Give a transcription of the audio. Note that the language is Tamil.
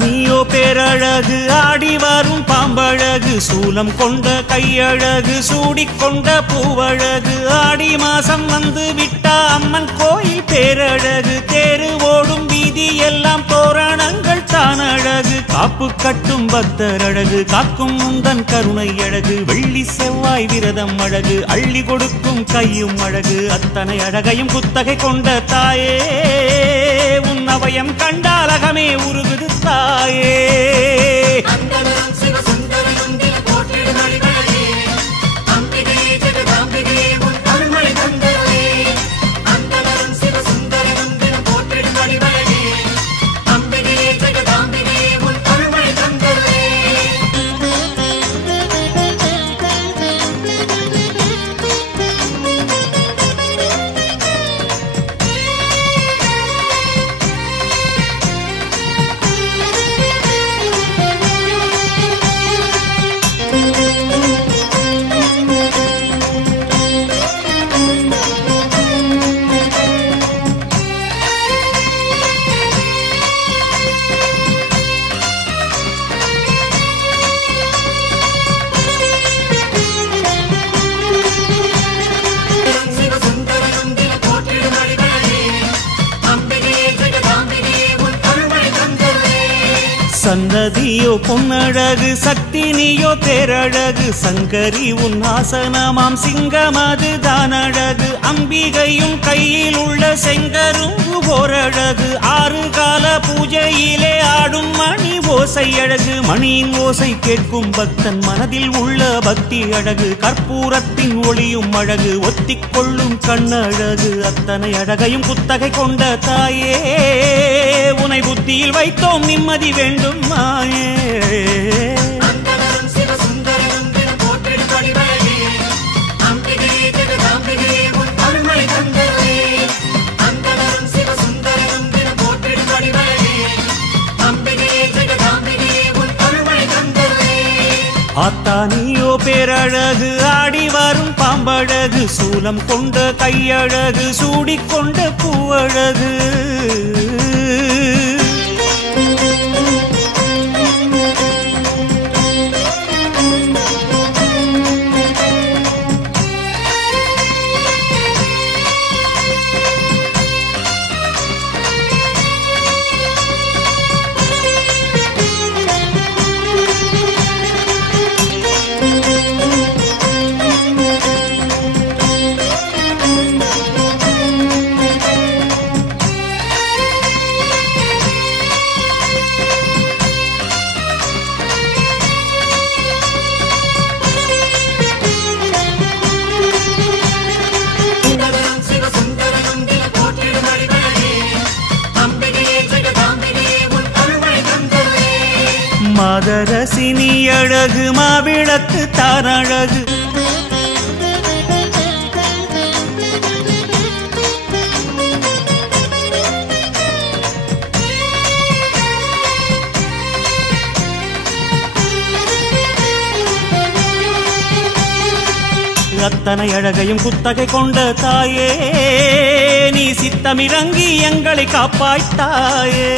நீயோ பேரழகு ஆடி வரும் பாம்பழகு சூலம் கொண்ட கையழகு சூடிக்கொண்ட பூவழகு ஆடி மாசம் வந்து விட்டா அம்மன் கோயில் பேரழகு தேரு ஓடும் வீதி எல்லாம் தோரணங்கள் தான் அழகு காப்பு கட்டும் பக்தர் அழகு காக்கும் முந்தன் கருணை அழகு வெள்ளி செவ்வாய் விரதம் அழகு அள்ளி கொடுக்கும் கையும் அழகு அத்தனை அழகையும் குத்தகை கொண்ட தாயே உன் அவயம் கண்டால் அகமே உருகுது தாயே சன்னதியோ பொன்னழகு சக்தி நீயோ பேரழகு சங்கரி உன் ஆசனமாம் சிங்கமது தான் அழகு அம்பிகையும் கையில் உள்ள செங்கரும்பு ஓரழகு ஆறு கால பூஜையிலே ஆடும் மணி ஓசை அழகு மணியின் ஓசை கேட்கும் பக்தன் மனதில் உள்ள பக்தி அழகு கற்பூரத்தின் ஒளியும் அழகு ஒத்திக்கொள்ளும் கண்ணழகு அத்தனை அழகையும் குத்தகை கொண்ட தாயே உனை புத்தியில் வைத்தோம் நிம்மதி வேண்டும் மாயே ஆத்தா நீயோ பேரழகு ஆடி வரும் பாம்பழகு சூலம் கொண்ட கையழகு சூடிக்கொண்ட பூவழகு மாதரசினி அழகு மாவிளக்கு தாரழகு அத்தனை அழகையும் குத்தகை கொண்ட தாயே நீ சித்தமிறங்கி எங்களை காப்பாய்த்தாயே